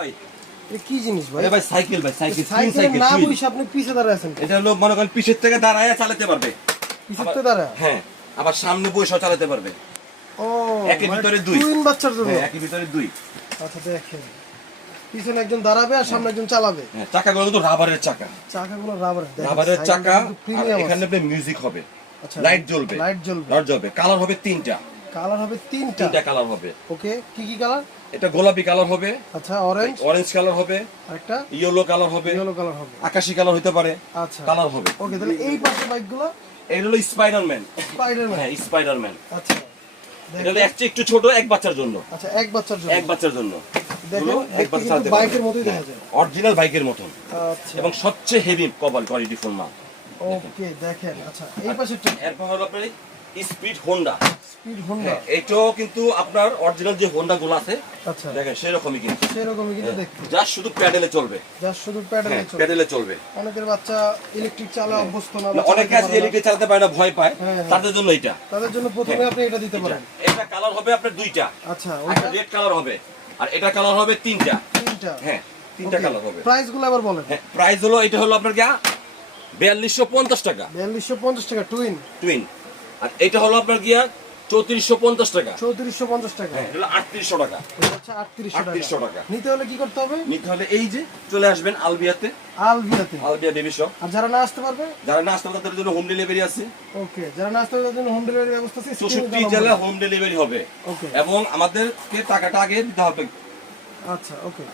ভাই এটা কি জিনিস ভাই? ভাই সাইকেল ভাই সাইকেল সাইকেলের নাম হইছে আপনি পিছে দাঁড়ায় আছেন। এটা লোক মনে করেন পিছের থেকে দাঁড়ায় চালাতে পারবে। পিছের থেকে দাঁড়ায়? হ্যাঁ, আবার সামনে বসেও চালাতে পারবে। ও একের ভিতরে দুই। টুইন বাচ্চার জন্য? হ্যাঁ, একের ভিতরে দুই। আচ্ছা দেখেন, পিছনে একজন দাঁড়াবে আর সামনে একজন চালাবে। হ্যাঁ, চাকাগুলো কিন্তু রাবারের চাকা। চাকাগুলো রাবারের। রাবারের চাকা। এখানে আপনি মিউজিক হবে। আচ্ছা, লাইট জ্বলবে। লাইট জ্বলবে। লাইট জ্বলবে। কালার হবে তিনটা। কালার হবে তিনটা? তিনটা কালার হবে। ওকে, কি কি কালার? এটা গোলাপি কালার হবে। আচ্ছা, অরেঞ্জ। অরেঞ্জ কালার হবে। আরেকটা ইয়েলো কালার হবে। ইয়েলো কালার হবে। আকাশী কালার হতে পারে। আচ্ছা, কালার হবে। ওকে, তাহলে এই পাশে বাইকগুলো এটা হলো স্পাইডারম্যান। স্পাইডারম্যান। হ্যাঁ, স্পাইডারম্যান। আচ্ছা, এটা হলো একটু ছোট এক বাচ্চার জন্য। আচ্ছা, এক বাচ্চার জন্য। এক বাচ্চার জন্য। দেখেন, এক বাচ্চা চালাতে পারবে। বাইকের মতোই দেখা যায়। অরিজিনাল বাইকের মতন। আচ্ছা, এবং সবচেয়ে হেভি কোয়ালিটি ফুল মাল। ওকে, দেখেন। আচ্ছা, এই পাশেরটা এরপর হলো আপনার স্পিড হোন্ডা। Speed Honda. এটাও কিন্তু আপনার অরিজিনাল যে হোন্ডা গুলো আছে, আচ্ছা, দেখেন সেরকমই কিন্তু। সেরকমই কিন্তু দেখতে। যা শুধু প্যাডেলে চলবে। যা শুধু প্যাডেলে চলে। প্যাডেলে চলবে। অনেকের বাচ্চা ইলেকট্রিক চালায় অভ্যস্ত না, অনেকে আছে ইলেকট্রিক চালাতে পারে না, ভয় পায়, তাদের জন্য এটা। তাদের জন্য প্রথমে আপনি এটা দিতে পারেন। এটা কালার হবে আপনার দুইটা। আচ্ছা, একটা রেড কালার হবে আর এটা কালার হবে তিনটা। তিনটা? হ্যাঁ, তিনটা কালার হবে। প্রাইস গুলো আবার বলেন। হ্যাঁ, প্রাইস হলো এটা হলো আপনার কি 4250 টাকা। 4250 টাকা টুইন। টুইন। আর এটা হলো আপনার গিয়া 3450 টাকা। 3450 টাকা। হ্যাঁ, এটা হলো 3800 টাকা। এটা হচ্ছে 3800 টাকা। নিতে হলে কি করতে হবে? নিতে হলে এই যে চলে আসবেন আলবিয়াতে। আলবিয়াতে? আলবিয়া বেবি শপ। আর যারা না আসতে পারবে? যারা না আসতে পারবে তাদের জন্য হোম ডেলিভারি আছে। ওকে, যারা না আসতে পারবে তাদের জন্য হোম ডেলিভারি ব্যবস্থা আছে। 64 জেলা হোম ডেলিভারি হবে। ওকে, এবং আমাদেরকে টাকাটা আগে দিতে হবে। আচ্ছা, ওকে।